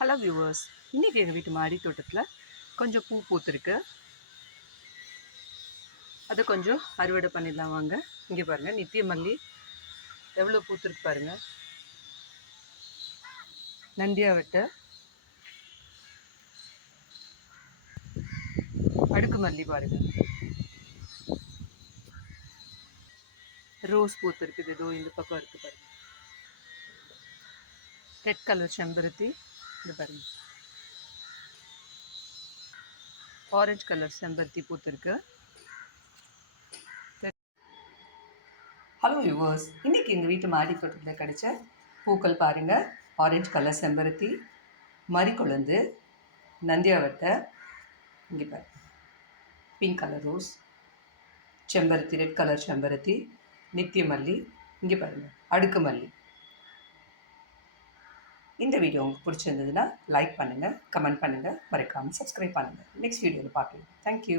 Hello viewers இன்றைக்கி எங்கள் வீட்டு மாடி தோட்டத்தில் கொஞ்சம் பூ பூத்துருக்கு. அதை கொஞ்சம் அறுவடை பண்ணிடலாம் வாங்க. இங்கே பாருங்கள் நித்திய மல்லி எவ்வளோ பூத்துருக்கு பாருங்கள் நந்தியாவட்டை அடுக்கு மல்லி பாருங்கள் ரோஸ் பூத்துருக்குது. இதோ இந்த பக்கம் இருக்குது பாருங்கள் ரெட் கலர் செம்பருத்தி. இது பாருங்க. ஆரஞ்சு கலர் செம்பருத்தி பூத்திருக்கு. ஹலோ யுவர்ஸ் இன்றைக்கி எங்கள் வீட்டு மாடி தோட்டத்தில் கிடைச்ச பூக்கள் பாருங்கள் ஆரஞ்சு கலர் செம்பருத்தி மறிக்குழந்து நந்தியாவட்டை இங்கே பாரு பிங்க் கலர் ரோஸ் செம்பருத்தி ரெட் கலர் செம்பருத்தி நித்திய மல்லி இங்கே பாருங்கள் அடுக்கு மல்லி. இந்த வீடியோ உங்களுக்கு பிடிச்சிருந்ததுன்னா லைக் பண்ணுங்கள் கமெண்ட் பண்ணுங்கள் மறக்காமல் சப்ஸ்கிரைப் பண்ணுங்கள் நெக்ஸ்ட் வீடியோவில் பார்க்கலாம். தேங்க்யூ